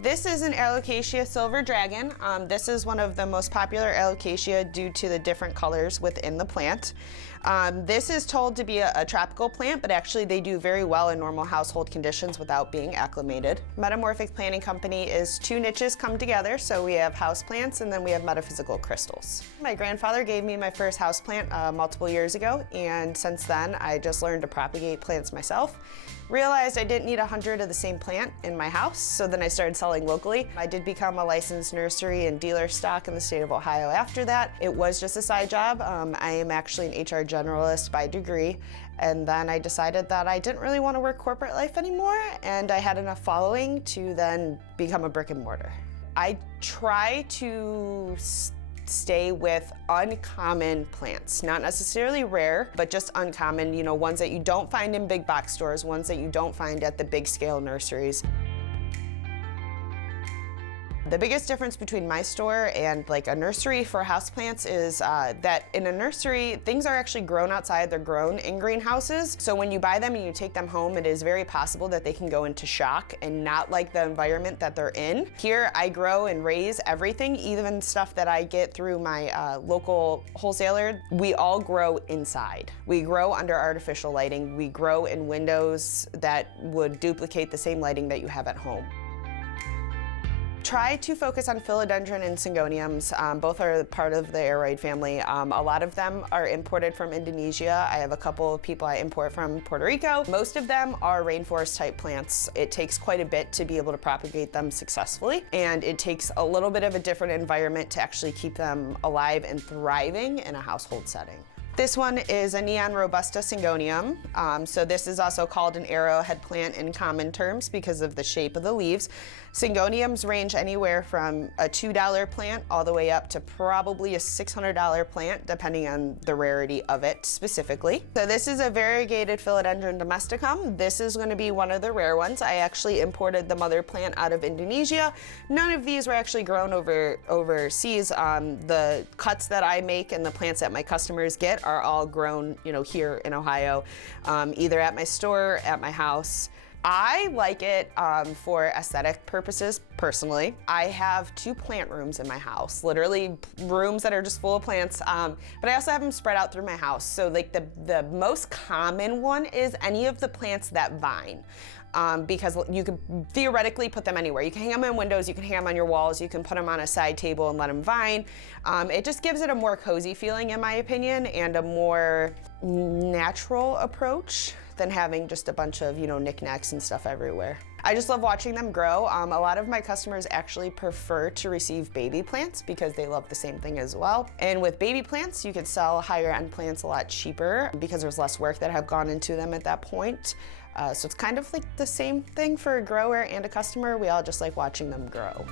This is an Alocasia silver dragon. This is one of the most popular Alocasia due to the different colors within the plant. This is told to be a tropical plant, but actually they do very well in normal household conditions without being acclimated. Metamorphic Plant Company is two niches come together, so we have houseplants and then we have metaphysical crystals. My grandfather gave me my first houseplant multiple years ago, and since then I just learned to propagate plants myself. Realized I didn't need 100 of the same plant in my house, so then I started selling locally. I did become a licensed nursery and dealer stock in the state of Ohio after that. It was just a side job. I am actually an HR generalist by degree, and then I decided that I didn't really want to work corporate life anymore, and I had enough following to then become a brick and mortar. I try to stay with uncommon plants, not necessarily rare, but just uncommon, you know, ones that you don't find in big box stores, ones that you don't find at the big scale nurseries. The biggest difference between my store and like a nursery for houseplants is that in a nursery, things are actually grown outside. They're grown in greenhouses. So when you buy them and you take them home, it is very possible that they can go into shock and not like the environment that they're in. Here, I grow and raise everything, even stuff that I get through my local wholesaler. We all grow inside. We grow under artificial lighting. We grow in windows that would duplicate the same lighting that you have at home. Try to focus on Philodendron and Singhoniums. Both are part of the aroid family. A lot of them are imported from Indonesia. I have a couple of people I import from Puerto Rico. Most of them are rainforest type plants. It takes quite a bit to be able to propagate them successfully, and it takes a little bit of a different environment to actually keep them alive and thriving in a household setting. This one is a neon Robusta Singhonium. So this is also called an arrowhead plant in common terms because of the shape of the leaves. Singhoniums range anywhere from a $2 plant all the way up to probably a $600 plant, depending on the rarity of it specifically. So this is a variegated Philodendron Domesticum. This is going to be one of the rare ones. I actually imported the mother plant out of Indonesia. None of these were actually grown overseas. The cuts that I make and the plants that my customers get are all grown, you know, here in Ohio, either at my store, at my house. I like it for aesthetic purposes, personally. I have 2 plant rooms in my house, literally rooms that are just full of plants, but I also have them spread out through my house. So like the most common one is any of the plants that vine. Because you could theoretically put them anywhere. You can hang them in windows, you can hang them on your walls, you can put them on a side table and let them vine. It just gives it a more cozy feeling, in my opinion, and a more natural approach than having just a bunch of, you know, knickknacks and stuff everywhere. I just love watching them grow. A lot of my customers actually prefer to receive baby plants because they love the same thing as well. And with baby plants, you could sell higher end plants a lot cheaper because there's less work that have gone into them at that point. So it's kind of like the same thing for a grower and a customer. We all just like watching them grow.